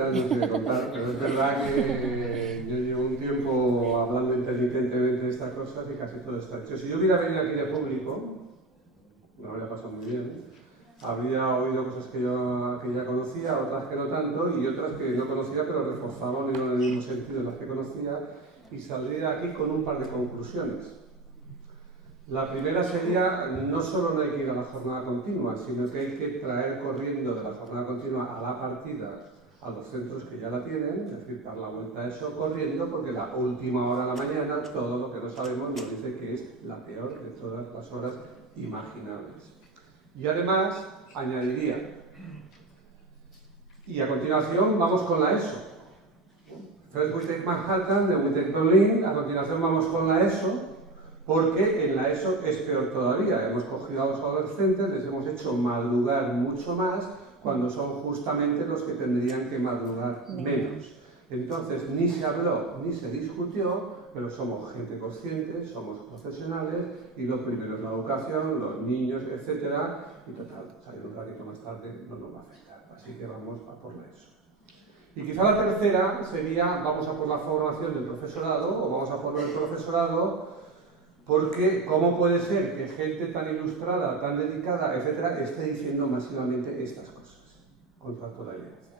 anécdotas no quiero contar, pero es verdad que yo llevo un tiempo hablando intermitentemente de estas cosas y casi todo está hecho. Si yo hubiera venido aquí de público, me habría pasado muy bien. Habría oído cosas que ya conocía, otras que no tanto, y otras que no conocía, pero reforzaban en el mismo sentido las que conocía, y saldría aquí con un par de conclusiones. La primera sería, no solo no hay que ir a la jornada continua, sino que hay que traer corriendo de la jornada continua a la partida a los centros que ya la tienen, es decir, dar la vuelta a eso corriendo, porque la última hora de la mañana, todo lo que no sabemos nos dice que es la peor de todas las horas imaginables. Y además, añadiría, y a continuación vamos con la ESO. First we take Manhattan, then we take Berlin, a continuación vamos con la ESO, porque en la ESO es peor todavía. Hemos cogido a los adolescentes, les hemos hecho madrugar mucho más, cuando son justamente los que tendrían que madrugar menos. Entonces, ni se habló ni se discutió, pero somos gente consciente, somos profesionales, y lo primero es la educación, los niños, etc. Y total, salir un ratito más tarde no nos va a afectar. Así que vamos a por la ESO. Y quizá la tercera sería, vamos a por la formación del profesorado, o vamos a por el profesorado, porque ¿cómo puede ser que gente tan ilustrada, tan dedicada, etcétera, esté diciendo masivamente estas cosas contra toda evidencia?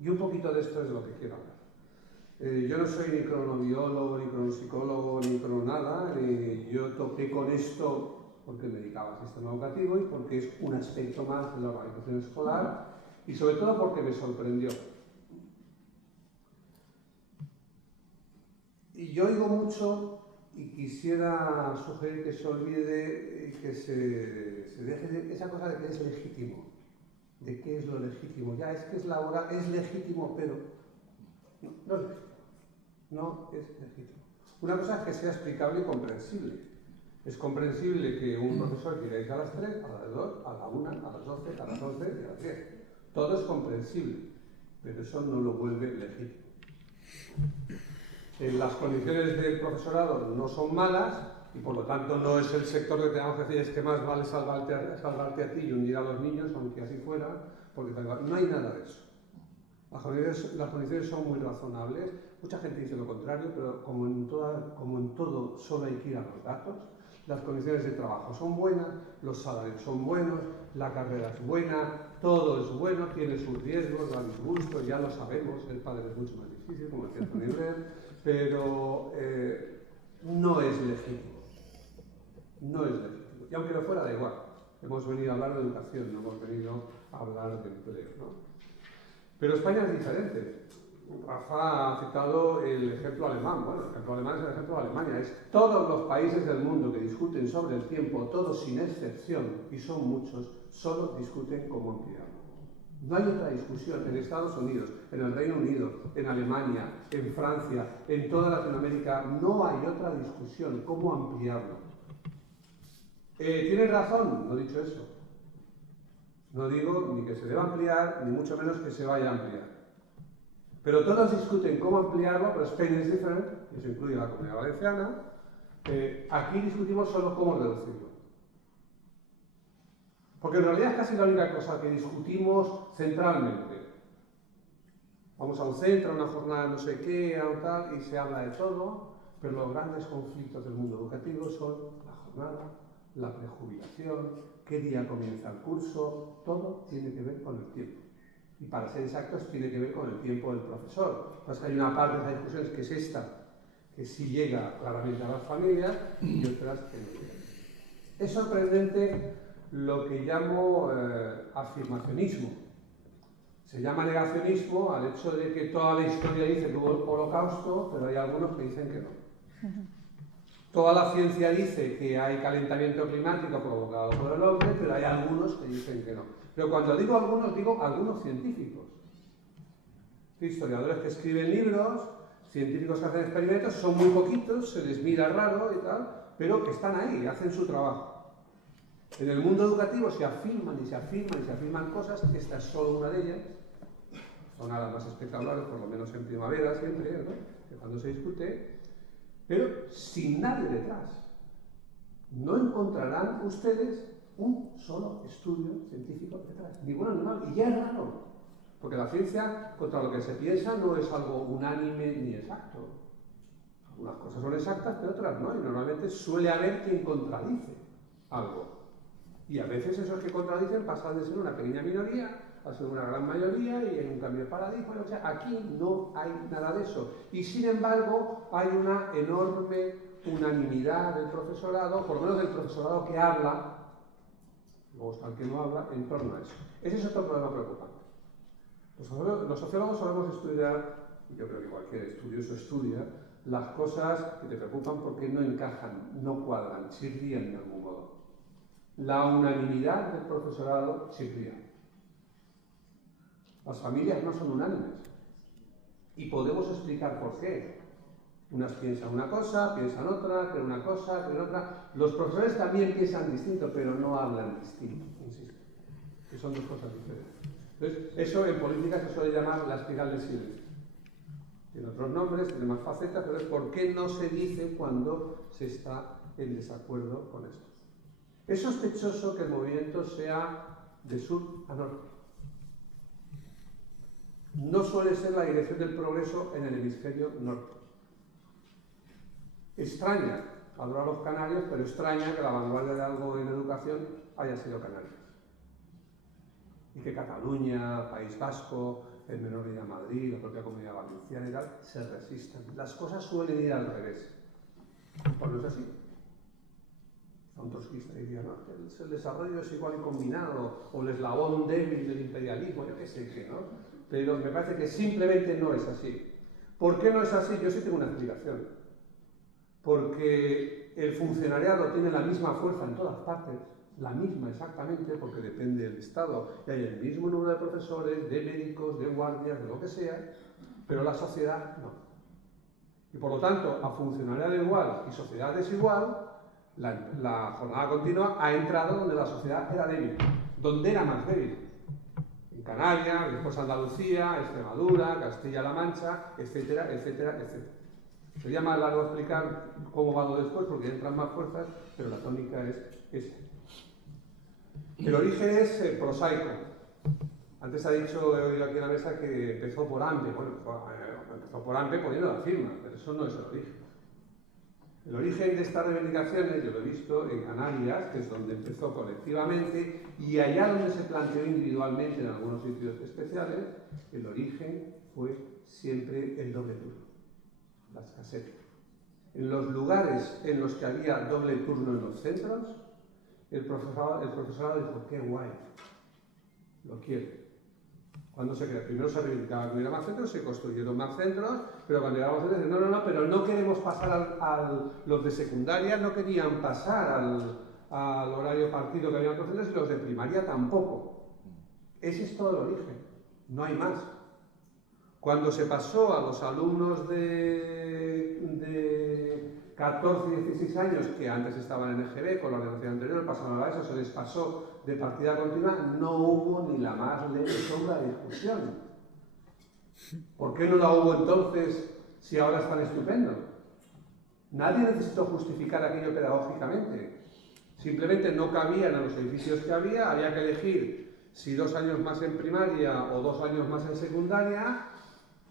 Y un poquito de esto es de lo que quiero hablar. Yo no soy ni cronobiólogo, ni cronopsicólogo, ni crononada. Yo toqué con esto porque me dedicaba al sistema educativo y porque es un aspecto más de la organización escolar y sobre todo porque me sorprendió. Y yo oigo mucho y quisiera sugerir que se olvide, que se deje de esa cosa de que es legítimo. ¿De qué es lo legítimo? Ya, es que es la hora, es legítimo, pero no es legítimo. No es legítimo. Una cosa es que sea explicable y comprensible. Es comprensible que un profesor quiera ir a las 3, a las 2, a la 1, a las 12, a las 11 y a las 10. Todo es comprensible, pero eso no lo vuelve legítimo. Las condiciones del profesorado no son malas y por lo tanto no es el sector que tenemos que decir es que más vale salvarte a ti y hundir a los niños, aunque así fuera, porque no hay nada de eso. Las condiciones son muy razonables, mucha gente dice lo contrario, pero como en todo solo hay que ir a los datos. Las condiciones de trabajo son buenas, los salarios son buenos, la carrera es buena, todo es bueno, tiene sus riesgos, da disgustos, ya lo sabemos, el padre es mucho más difícil, como decía Tony Blair, pero no es legítimo. No es legítimo. Y aunque lo fuera, da igual. Hemos venido a hablar de educación, no hemos venido a hablar de empleo, ¿no? Pero España es diferente. Rafa ha citado el ejemplo alemán. Bueno, el ejemplo alemán es el ejemplo de Alemania. Es todos los países del mundo que discuten sobre el tiempo, todos sin excepción, y son muchos, solo discuten cómo ampliarlo. No hay otra discusión. En Estados Unidos, en el Reino Unido, en Alemania, en Francia, en toda Latinoamérica, no hay otra discusión. ¿Cómo ampliarlo? ¿Tienen razón? No he dicho eso. No digo ni que se deba ampliar, ni mucho menos que se vaya a ampliar. Pero todos discuten cómo ampliarlo, pero Spain is different, y eso incluye la Comunidad Valenciana. Aquí discutimos solo cómo reducirlo. Porque en realidad es casi la única cosa que discutimos centralmente. Vamos a un centro, a una jornada no sé qué, a un tal, y se habla de todo, pero los grandes conflictos del mundo educativo son la jornada, la prejubilación, qué día comienza el curso, todo tiene que ver con el tiempo. Y para ser exactos, tiene que ver con el tiempo del profesor. Pues hay una parte de las discusiones que es esta, que sí llega claramente a las familias, y otras que no llegan. Es sorprendente lo que llamo afirmacionismo. Se llama negacionismo al hecho de que toda la historia dice que hubo el holocausto, pero hay algunos que dicen que no. Toda la ciencia dice que hay calentamiento climático provocado por el hombre, pero hay algunos que dicen que no. Pero cuando digo algunos científicos. Historiadores que escriben libros, científicos que hacen experimentos, son muy poquitos, se les mira raro y tal, pero están ahí, hacen su trabajo. En el mundo educativo se afirman y se afirman y se afirman cosas, esta es solo una de ellas, son nada más espectaculares, por lo menos en primavera siempre, ¿no? Que cuando se discute, pero sin nadie detrás. No encontrarán ustedes un solo estudio científico detrás, ni bueno ni malo, y ya es raro, Porque la ciencia, contra lo que se piensa, no es algo unánime ni exacto. Algunas cosas son exactas, pero otras no, y normalmente suele haber quien contradice algo. Y a veces esos que contradicen pasan de ser una pequeña minoría a ser una gran mayoría y en un cambio de paradigma. O sea, aquí no hay nada de eso. Y sin embargo, hay una enorme unanimidad del profesorado, por lo menos del profesorado que habla, luego está el que no habla, en torno a eso. Ese es otro problema preocupante. Los sociólogos solemos estudiar, y yo creo que cualquier estudioso estudia, las cosas que te preocupan porque no encajan, no cuadran, chirrían de algún modo. La unanimidad del profesorado chirría. Las familias no son unánimes. Y podemos explicar por qué. Unas piensan una cosa, piensan otra, creen una cosa, creen otra. Los profesores también piensan distinto, pero no hablan distinto, insisto. Que son dos cosas diferentes. Entonces, eso en política se suele llamar la espiral del silencio. Tiene otros nombres, tiene más facetas, pero es por qué no se dice cuando se está en desacuerdo con esto. Es sospechoso que el movimiento sea de sur a norte. No suele ser la dirección del progreso en el hemisferio norte. Extraña, adoro a los canarios, pero extraña que la vanguardia de algo en educación haya sido Canarias. Y que Cataluña, País Vasco, en menor medida Madrid, la propia Comunidad Valenciana y tal, se resistan. Las cosas suelen ir al revés. Pues no es así. Un trotskista diría, no, el desarrollo es igual y combinado, o el eslabón débil del imperialismo, yo qué sé qué, ¿no? Pero me parece que simplemente no es así. ¿Por qué no es así? Yo sí tengo una explicación. Porque el funcionariado tiene la misma fuerza en todas partes, la misma exactamente, porque depende del Estado, y hay el mismo número de profesores, de médicos, de guardias, de lo que sea, pero la sociedad no. Y por lo tanto, a funcionariado igual y sociedad desigual, la jornada continua ha entrado donde la sociedad era débil, donde era más débil. En Canarias, después Andalucía, Extremadura, Castilla-La Mancha, etcétera, etcétera, etcétera. Sería más largo explicar cómo va lo después, porque entran más fuerzas, pero la tónica es esa. El origen es prosaico. Antes ha dicho, he oído aquí en la mesa, que empezó por AMPE. Bueno, empezó por AMPE poniendo la firma, pero eso no es el origen. El origen de estas reivindicaciones, yo lo he visto en Canarias, que es donde empezó colectivamente, y allá donde se planteó individualmente en algunos sitios especiales, el origen fue siempre el doble turno, las casetas. En los lugares en los que había doble turno en los centros, el profesorado dijo, qué guay, lo quiero. Cuando se creó, primero se reivindicaba que hubiera más centros, se construyeron más centros, pero cuando llegamos a centros, no, pero no queremos pasar los de secundaria, no querían pasar al horario partido que había en otros centros, y los de primaria tampoco. Ese es todo el origen, no hay más. Cuando se pasó a los alumnos de 14 y 16 años, que antes estaban en EGB, con la organización anterior, pasaron a eso, se les pasó de partida continua, no hubo ni la más leve sombra de discusión. ¿Por qué no la hubo entonces si ahora están estupendo? Nadie necesitó justificar aquello pedagógicamente. Simplemente no cabían en los edificios que había que elegir si 2 años más en primaria o 2 años más en secundaria.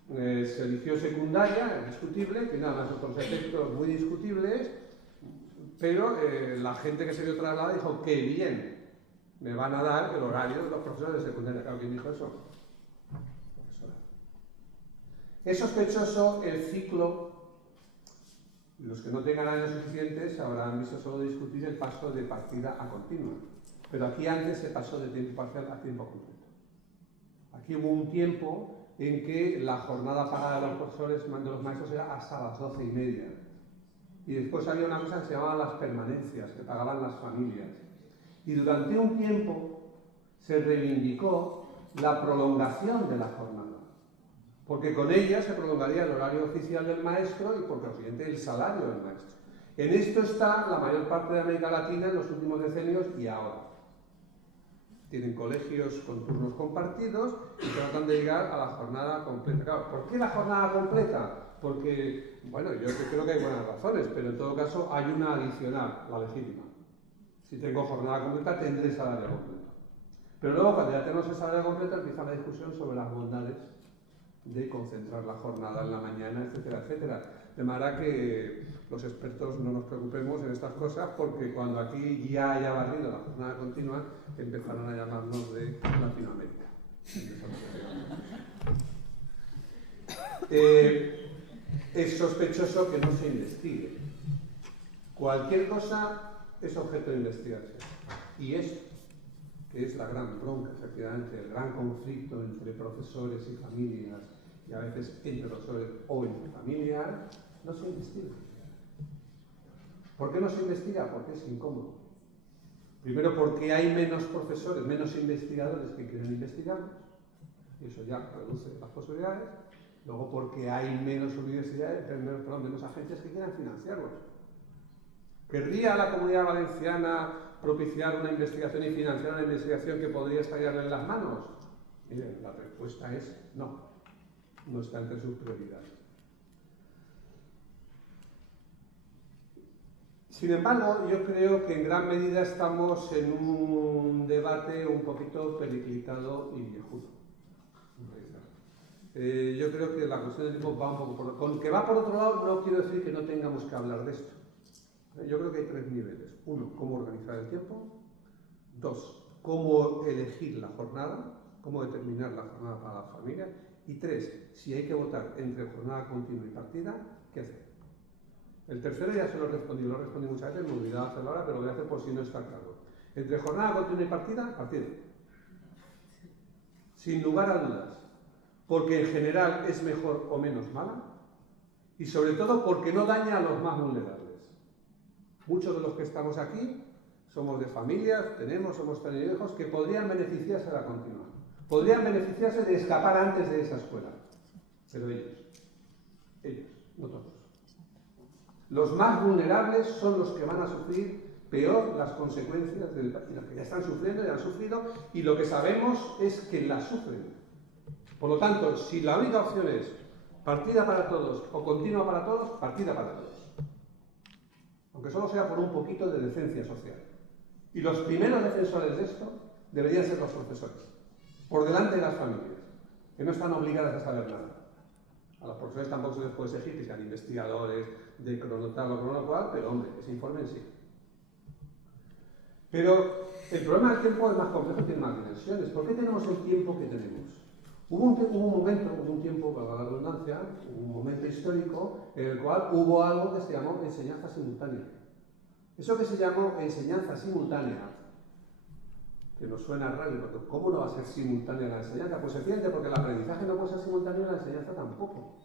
Se eligió secundaria, es discutible, tiene además otros efectos muy discutibles, pero la gente que se vio trasladada dijo, qué bien, me van a dar el horario de los profesores de secundaria. Claro, ¿quién dijo eso? Profesora. Es sospechoso el ciclo. Los que no tengan años suficientes habrán visto solo discutir el paso de partida a continua, pero aquí antes se pasó de tiempo parcial a tiempo completo. Aquí hubo un tiempo en que la jornada pagada de los profesores, de los maestros, era hasta las 12:30. Y después había una cosa que se llamaba las permanencias, que pagaban las familias. Y durante un tiempo se reivindicó la prolongación de la jornada, porque con ella se prolongaría el horario oficial del maestro y, por consiguiente, el salario del maestro. En esto está la mayor parte de América Latina en los últimos decenios y ahora. Tienen colegios con turnos compartidos y tratan de llegar a la jornada completa. Claro, ¿por qué la jornada completa? Porque, bueno, yo creo que hay buenas razones, pero en todo caso hay una adicional, la legítima. Si tengo jornada completa, tendré salario completo. Pero luego, cuando ya tenemos esa hora completa, empieza la discusión sobre las bondades de concentrar la jornada en la mañana, etcétera, etcétera. De manera que los expertos no nos preocupemos en estas cosas, porque cuando aquí ya haya barrido la jornada continua, empezarán a llamarnos de Latinoamérica. Es sospechoso que no se investigue. Cualquier cosa es objeto de investigación. Y esto, que es la gran bronca, efectivamente, el gran conflicto entre profesores y familias, y a veces entre profesores o entre familias, no se investiga. ¿Por qué no se investiga? Porque es incómodo. Primero, porque hay menos profesores, menos investigadores que quieren investigar, y eso ya reduce las posibilidades. Luego, porque hay menos universidades, menos agencias que quieran financiarlos. ¿Querría la Comunidad Valenciana propiciar una investigación y financiar una investigación que podría estallarle en las manos? Miren, la respuesta es no. No está entre sus prioridades. Sin embargo, yo creo que en gran medida estamos en un debate un poquito periclitado y viejudo. Yo creo que la cuestión del tiempo va un poco por... Con que va por otro lado, no quiero decir que no tengamos que hablar de esto. Yo creo que hay tres niveles. Uno, cómo organizar el tiempo. Dos, cómo elegir la jornada, cómo determinar la jornada para la familia. Y tres, si hay que votar entre jornada continua y partida, ¿qué hacer? El tercero ya se lo respondí muchas veces, me he olvidado hacerlo ahora, pero lo voy a hacer por si no está claro. Entre jornada continua y partida, partida. Sin lugar a dudas. Porque en general es mejor o menos mala. Y sobre todo porque no daña a los más vulnerables. Muchos de los que estamos aquí somos de familias, hemos tenido hijos que podrían beneficiarse de la continua. Podrían beneficiarse de escapar antes de esa escuela. Pero ellos, no todos. Los más vulnerables son los que van a sufrir peor las consecuencias del partido, que ya están sufriendo, ya han sufrido, y lo que sabemos es que las sufren. Por lo tanto, si la única opción es partida para todos o continua para todos, partida para todos. Aunque solo sea por un poquito de decencia social. Y los primeros defensores de esto deberían ser los profesores, por delante de las familias, que no están obligadas a saber nada. A los profesores tampoco se les puede exigir que sean investigadores de cronotal o cronocual, pero hombre, que se informen sí. Pero el problema del tiempo es más complejo, tiene más dimensiones. ¿Por qué tenemos el tiempo que tenemos? Hubo un tiempo, para la redundancia, un momento histórico en el cual hubo algo que se llamó enseñanza simultánea. Eso que se llamó enseñanza simultánea, que nos suena raro, porque ¿cómo no va a ser simultánea la enseñanza? Pues evidente, porque el aprendizaje no puede ser simultáneo y la enseñanza tampoco.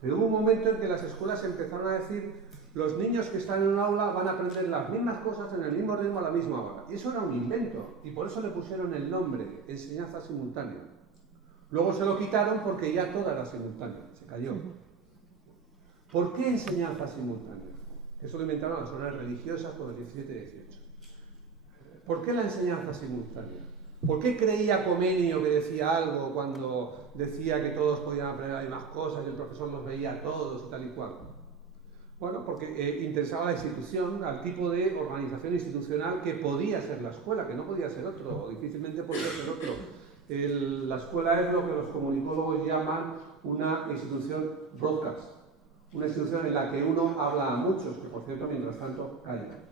Pero hubo un momento en que las escuelas empezaron a decir, los niños que están en un aula van a aprender las mismas cosas en el mismo ritmo a la misma hora. Y eso era un invento, y por eso le pusieron el nombre, enseñanza simultánea. Luego se lo quitaron porque ya toda era simultánea, se cayó. ¿Por qué enseñanza simultánea? Eso lo inventaron las órdenes religiosas por el 17 y 18. ¿Por qué la enseñanza simultánea? ¿Por qué creía Comenio que decía algo cuando decía que todos podían aprender las mismas cosas y el profesor los veía a todos y tal y cual? Bueno, porque interesaba a la institución, al tipo de organización institucional que podía ser la escuela, que no podía ser otro, o difícilmente podía ser otro. La escuela es lo que los comunicólogos llaman una institución broadcast, una institución en la que uno habla a muchos, que por cierto, mientras tanto, calla.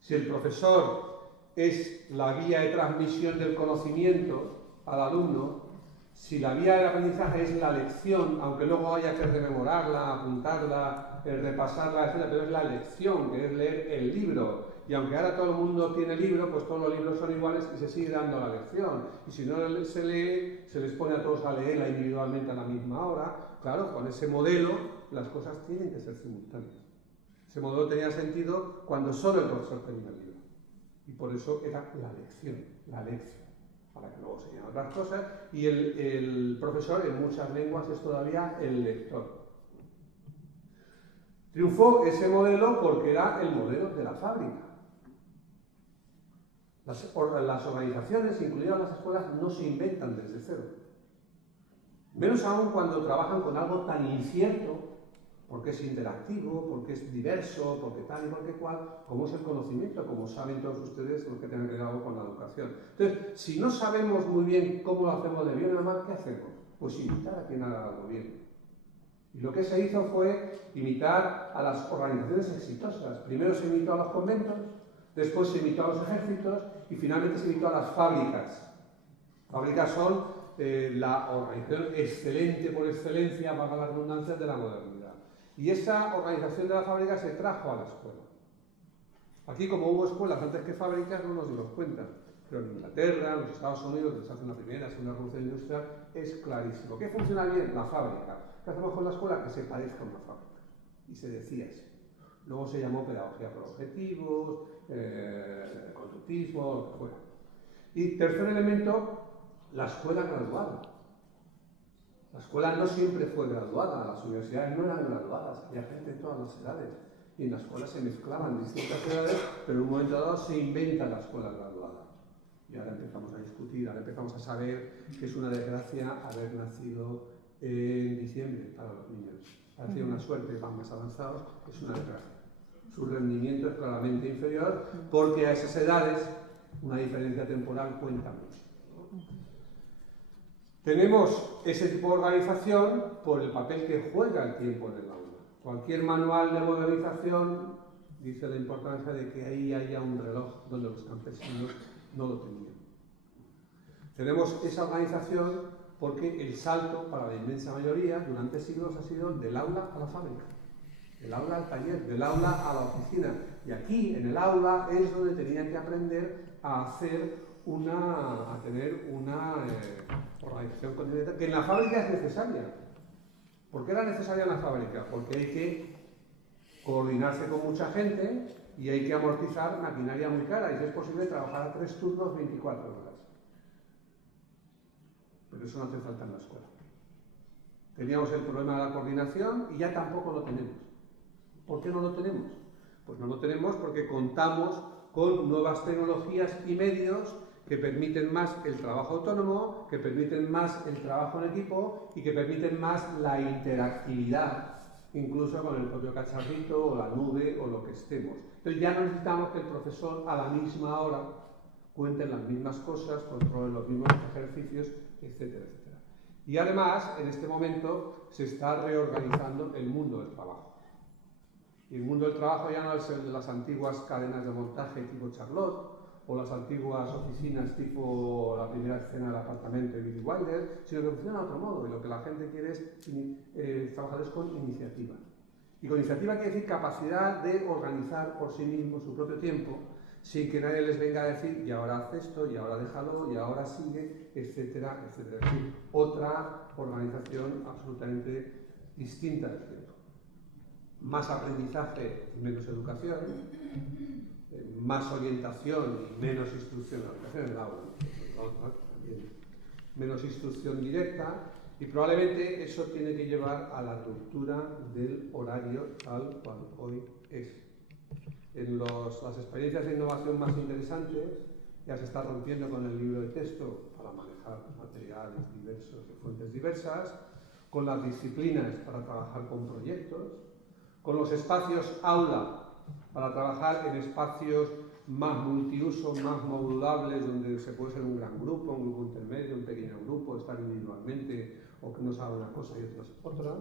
Si el profesor es la vía de transmisión del conocimiento al alumno, si la vía del aprendizaje es la lección, aunque luego haya que rememorarla, apuntarla, repasarla, etc., pero es la lección, que es leer el libro. Y aunque ahora todo el mundo tiene libro, pues todos los libros son iguales y se sigue dando la lección. Y si no se lee, se les pone a todos a leerla individualmente a la misma hora. Claro, con ese modelo las cosas tienen que ser simultáneas. Ese modelo tenía sentido cuando solo el profesor tenía el libro. Y por eso era la lección, para que luego se llamen otras cosas. Y el profesor en muchas lenguas es todavía el lector. Triunfó ese modelo porque era el modelo de la fábrica. Las organizaciones, incluidas las escuelas, no se inventan desde cero. Menos aún cuando trabajan con algo tan incierto porque es interactivo, porque es diverso, porque tal y porque cual, como es el conocimiento, como saben todos ustedes los que tienen que ver algo con la educación. Entonces, si no sabemos muy bien cómo lo hacemos de bien o mal, ¿qué hacemos? Pues imitar a quien haga algo bien. Y lo que se hizo fue imitar a las organizaciones exitosas. Primero se imitó a los conventos, después se imitó a los ejércitos y finalmente se imitó a las fábricas. Fábricas son la organización excelente por excelencia, valga la redundancia, de la modernidad. Y esa organización de la fábrica se trajo a la escuela. Aquí, como hubo escuelas antes que fábricas, no nos dimos cuenta. Pero en Inglaterra, en los Estados Unidos, donde se hace la primera, segunda revolución industrial, es clarísimo. ¿Qué funciona bien? La fábrica. ¿Qué hacemos con la escuela? Que se parezca a una fábrica. Y se decía así. Luego se llamó pedagogía por objetivos, conductismo, lo que fuera. Y tercer elemento, la escuela graduada. La escuela no siempre fue graduada, las universidades no eran graduadas, había gente de todas las edades. Y en la escuela se mezclaban distintas edades, pero en un momento dado se inventa la escuela graduada. Y ahora empezamos a discutir, ahora empezamos a saber que es una desgracia haber nacido en diciembre para los niños. Parece una suerte, van más avanzados, es una desgracia. Su rendimiento es claramente inferior porque a esas edades una diferencia temporal cuenta mucho. Tenemos ese tipo de organización por el papel que juega el tiempo en el aula. Cualquier manual de modernización dice la importancia de que ahí haya un reloj donde los campesinos no lo tenían. Tenemos esa organización porque el salto para la inmensa mayoría durante siglos ha sido del aula a la fábrica, del aula al taller, del aula a la oficina. Y aquí, en el aula, es donde tenían que aprender a hacer a tener una organización continental, que en la fábrica es necesaria. ¿Por qué era necesaria en la fábrica? Porque hay que coordinarse con mucha gente y hay que amortizar maquinaria muy cara, y si es posible trabajar a 3 turnos 24 horas. Pero eso no hace falta en la escuela. Teníamos el problema de la coordinación y ya tampoco lo tenemos. ¿Por qué no lo tenemos? Pues no lo tenemos porque contamos con nuevas tecnologías y medios que permiten más el trabajo autónomo, que permiten más el trabajo en equipo y que permiten más la interactividad, incluso con el propio cacharrito o la nube o lo que estemos. Entonces ya no necesitamos que el profesor a la misma hora cuente las mismas cosas, controle los mismos ejercicios, etcétera, etcétera. Y además, en este momento, se está reorganizando el mundo del trabajo. Y el mundo del trabajo ya no es el de las antiguas cadenas de montaje tipo Charlotte, o las antiguas oficinas tipo la primera escena del apartamento de Billy Wilder, sino que funciona de otro modo, y lo que la gente quiere es trabajadores con iniciativa. Y con iniciativa quiere decir capacidad de organizar por sí mismo su propio tiempo, sin que nadie les venga a decir, y ahora haz esto, y ahora déjalo, y ahora sigue, etcétera, etcétera. Es decir, otra organización absolutamente distinta del tiempo. Más aprendizaje y menos educación, más orientación y menos instrucción, la educación en el aula, menos instrucción directa, y probablemente eso tiene que llevar a la ruptura del horario tal cual hoy es. En las experiencias de innovación más interesantes ya se está rompiendo con el libro de texto para manejar materiales diversos de fuentes diversas, con las disciplinas para trabajar con proyectos, con los espacios aula para trabajar en espacios más multiuso, más modulables, donde se puede ser un gran grupo, un grupo intermedio, un pequeño grupo, estar individualmente o que unos hagan una cosa y otros otra.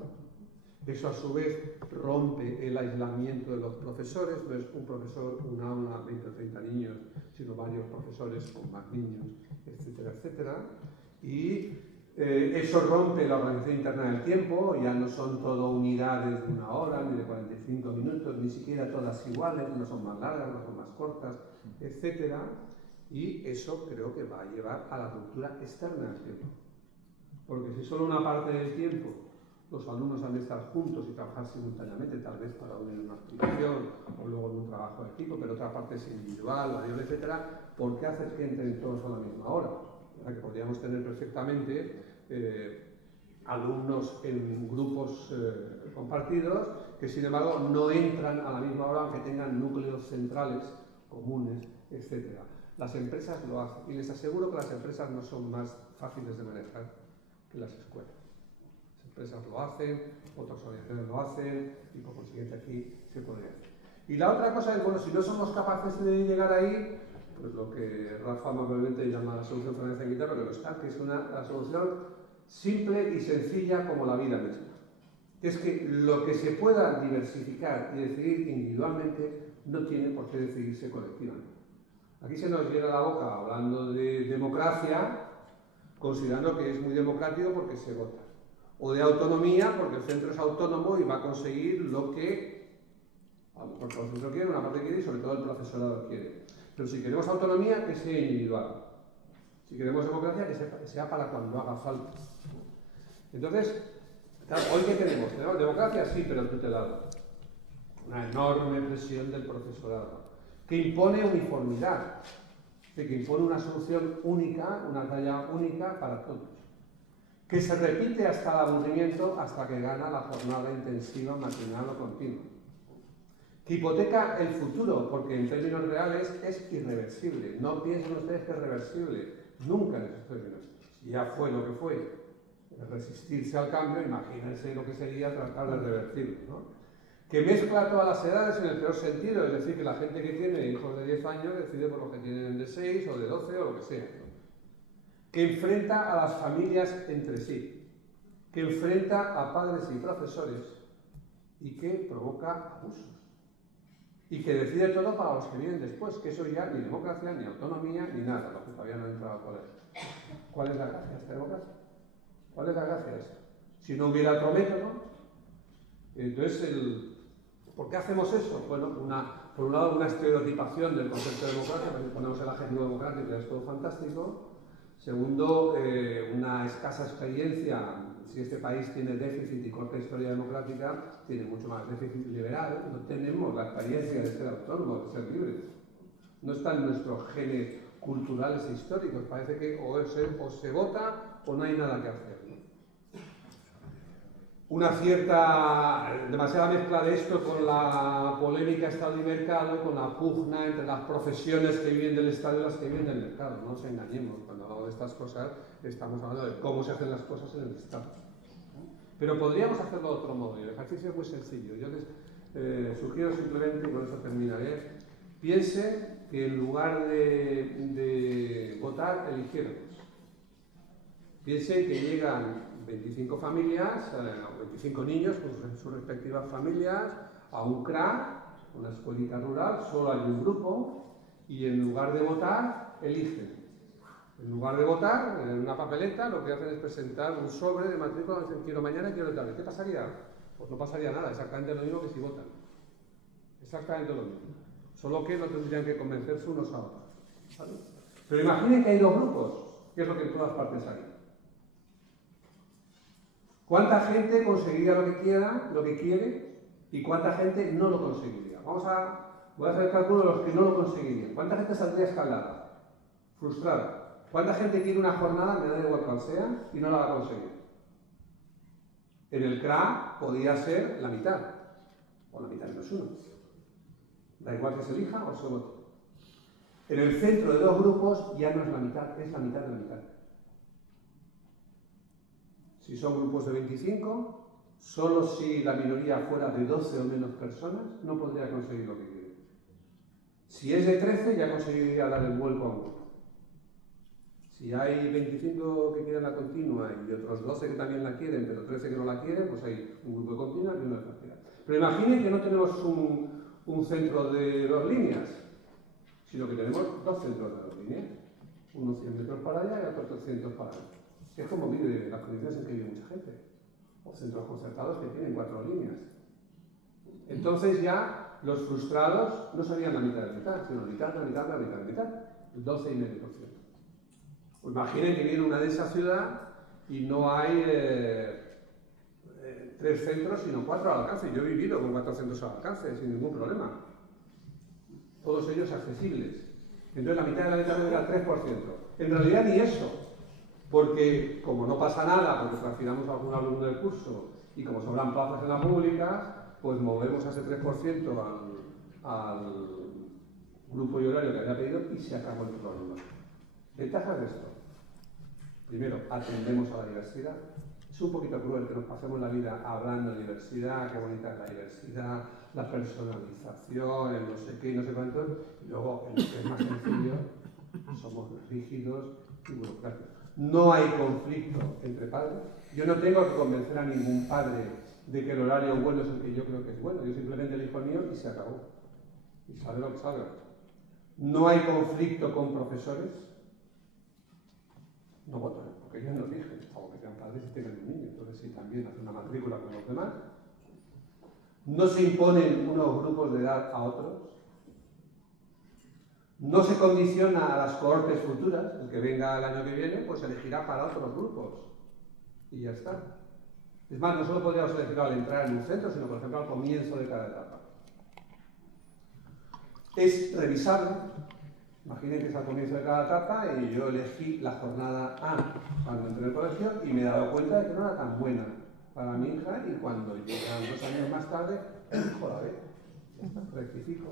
Eso a su vez rompe el aislamiento de los profesores, no es un profesor, un aula, 20 o 30 niños, sino varios profesores con más niños, etcétera, etcétera. Y eso rompe la organización interna del tiempo, ya no son todo unidades de 1 hora, ni de 45 minutos, ni siquiera todas iguales, no son más largas, no son más cortas, etcétera. Y eso creo que va a llevar a la ruptura externa del tiempo. Porque si solo una parte del tiempo los alumnos han de estar juntos y trabajar simultáneamente, tal vez para unir una aplicación o luego en un trabajo de equipo, pero otra parte es individual, variable, etcétera, ¿por qué hacer que entren todos a la misma hora? Que podríamos tener perfectamente alumnos en grupos compartidos que sin embargo no entran a la misma hora aunque tengan núcleos centrales comunes, etc. Las empresas lo hacen y les aseguro que las empresas no son más fáciles de manejar que las escuelas. Las empresas lo hacen, otras organizaciones lo hacen, y por consiguiente aquí se podría hacer. Y la otra cosa es, bueno, si no somos capaces de llegar ahí, pues lo que Rafa amablemente llama la solución franceñita, pero no está, que es la solución simple y sencilla como la vida misma. Es que lo que se pueda diversificar y decidir individualmente no tiene por qué decidirse colectivamente. Aquí se nos llena la boca hablando de democracia, considerando que es muy democrático porque se vota. O de autonomía, porque el centro es autónomo y va a conseguir lo que, a lo mejor todo el centro quiere, una parte quiere y sobre todo el profesorado quiere. Pero si queremos autonomía, que sea individual. Si queremos democracia, que sea para cuando haga falta. Entonces, claro, ¿hoy qué tenemos? ¿Tenemos democracia? Sí, pero tutelado. Una enorme presión del profesorado, que impone uniformidad, que impone una solución única, una talla única para todos, que se repite hasta el aburrimiento, hasta que gana la jornada intensiva, matinal o continua, que hipoteca el futuro, porque en términos reales es irreversible. No piensen ustedes que es reversible, nunca en esos términos. Si ya fue lo que fue, resistirse al cambio, imagínense lo que sería tratar de revertirlo, ¿no? Que mezcla todas las edades en el peor sentido, es decir, que la gente que tiene hijos de 10 años decide por lo que tienen de 6 o de 12 o lo que sea, ¿no? Que enfrenta a las familias entre sí, que enfrenta a padres y profesores y que provoca abusos. Y que decide todo para los que vienen después, que eso ya ni democracia, ni autonomía, ni nada, los que todavía no han entrado al colegio. ¿Cuál es la gracia de esta democracia? ¿Cuál es la gracia de esto? Si no hubiera otro método, entonces, ¿por qué hacemos eso? Bueno, por un lado, una estereotipación del concepto de democracia, porque ponemos el adjetivo democrático y es todo fantástico. Segundo, una escasa experiencia. Si este país tiene déficit y corta historia democrática, tiene mucho más déficit liberal. No tenemos la experiencia de ser autónomos, de ser libres. No están nuestros genes culturales e históricos. Parece que o se vota o no hay nada que hacer, ¿no? Una demasiada mezcla de esto con la polémica Estado y mercado, con la pugna entre las profesiones que viven del Estado y las que viven del mercado. No nos engañemos, cuando hablamos de estas cosas estamos hablando de cómo se hacen las cosas en el Estado. Pero podríamos hacerlo de otro modo, y el ejercicio es muy sencillo. Yo les sugiero simplemente, y con eso terminaré, piensen que en lugar de votar, eligieron. Piensen que llegan 25 familias, 25 niños con sus respectivas familias, a un CRA, una escuelita rural, solo hay un grupo, y en lugar de votar, eligen. En lugar de votar, en una papeleta, lo que hacen es presentar un sobre de matrícula, dicen quiero mañana, quiero tarde. ¿Qué pasaría? Pues no pasaría nada, exactamente lo mismo que si votan. Exactamente lo mismo. Solo que no tendrían que convencerse unos a otros, ¿vale? Pero imaginen que hay dos grupos, que es lo que en todas partes hay. ¿Cuánta gente conseguiría lo que quiere y cuánta gente no lo conseguiría? Voy a hacer el cálculo de los que no lo conseguirían. ¿Cuánta gente saldría escaldada? Frustrada. ¿Cuánta gente quiere una jornada, me da igual cual sea, y no la va a conseguir? En el CRA podría ser la mitad, o la mitad menos uno. Da igual que se elija o se vote. En el centro de dos grupos ya no es la mitad, es la mitad de la mitad. Si son grupos de 25, solo si la minoría fuera de 12 o menos personas, no podría conseguir lo que quiere. Si es de 13, ya conseguiría dar el vuelco a un grupo. Si hay 25 que quieren la continua y otros 12 que también la quieren, pero 13 que no la quieren, pues hay un grupo de continua y uno de partida. Pero imaginen que no tenemos un centro de dos líneas, sino que tenemos dos centros de dos líneas. Uno 100 metros para allá y otro 300 para allá. Es como vive las condiciones en que vive mucha gente. O centros concertados que tienen 4 líneas. Entonces ya los frustrados no serían la mitad de la mitad, sino la mitad, el 12,5%. Pues imaginen que viene una de esa ciudad y no hay 3 centros, sino 4 al alcance. Yo he vivido con 4 centros al alcance, sin ningún problema. Todos ellos accesibles. Entonces la mitad de la mitad era el 3%. En realidad ni eso. Porque como no pasa nada, porque transfiramos a algún alumno del curso y como sobran plazas en la pública, pues movemos a ese 3% al grupo y horario que había pedido y se acabó el problema. Ventajas de esto. Primero, atendemos a la diversidad. Es un poquito cruel que nos pasemos la vida hablando de diversidad, qué bonita es la diversidad, la personalización, el no sé qué y no sé cuánto, y luego en lo que es más sencillo somos rígidos y burocráticos. No hay conflicto entre padres. Yo no tengo que convencer a ningún padre de que el horario bueno es el que yo creo que es bueno. Yo simplemente elijo el mío y se acabó. Y sabe lo que salga. No hay conflicto con profesores. No, bueno, porque ellos nos dicen, aunque sean padres y tengan un niño, entonces sí, también hacen una matrícula con los demás. No se imponen unos grupos de edad a otros. No se condiciona a las cohortes futuras. El que venga el año que viene, pues elegirá para otros grupos. Y ya está. Es más, no solo podríamos elegirlo al entrar en un centro, sino, por ejemplo, al comienzo de cada etapa. Es revisable. Imaginen que es al comienzo de cada etapa y yo elegí la jornada A cuando entré en el colegio y me he dado cuenta de que no era tan buena para mi hija, y cuando llegan 2 años más tarde, elijo la B. Ya está, rectifico.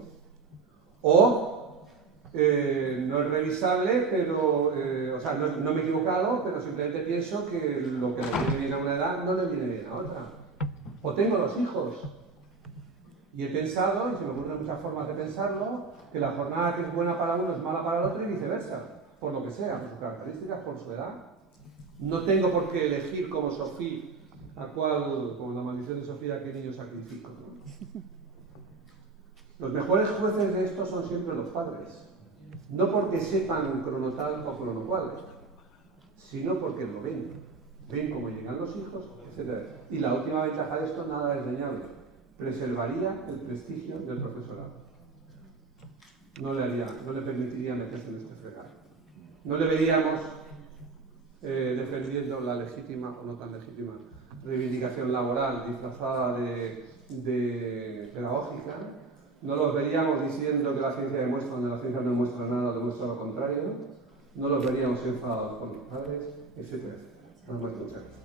O no es revisable, pero, o sea, no me he equivocado, pero simplemente pienso que lo que le viene bien a una edad no le viene bien a otra. O tengo 2 hijos. Y he pensado, y se me ocurren muchas formas de pensarlo, que la jornada que es buena para uno es mala para el otro y viceversa, por lo que sea, por sus características, por su edad. No tengo por qué elegir como Sofía, a cuál, como la maldición de Sofía, qué niño sacrifico, ¿no? Los mejores jueces de esto son siempre los padres. No porque sepan cronotal o cronocual, sino porque lo ven. Ven cómo llegan los hijos, etc. Y la última ventaja de esto, nada desdeñable. Preservaría el prestigio del profesorado. No le permitiría meterse en este fregado. No le veríamos defendiendo la legítima o no tan legítima reivindicación laboral disfrazada de pedagógica. No los veríamos diciendo que la ciencia demuestra donde la ciencia no demuestra nada, demuestra lo contrario. No los veríamos enfadados con los padres, etc. Muchas gracias.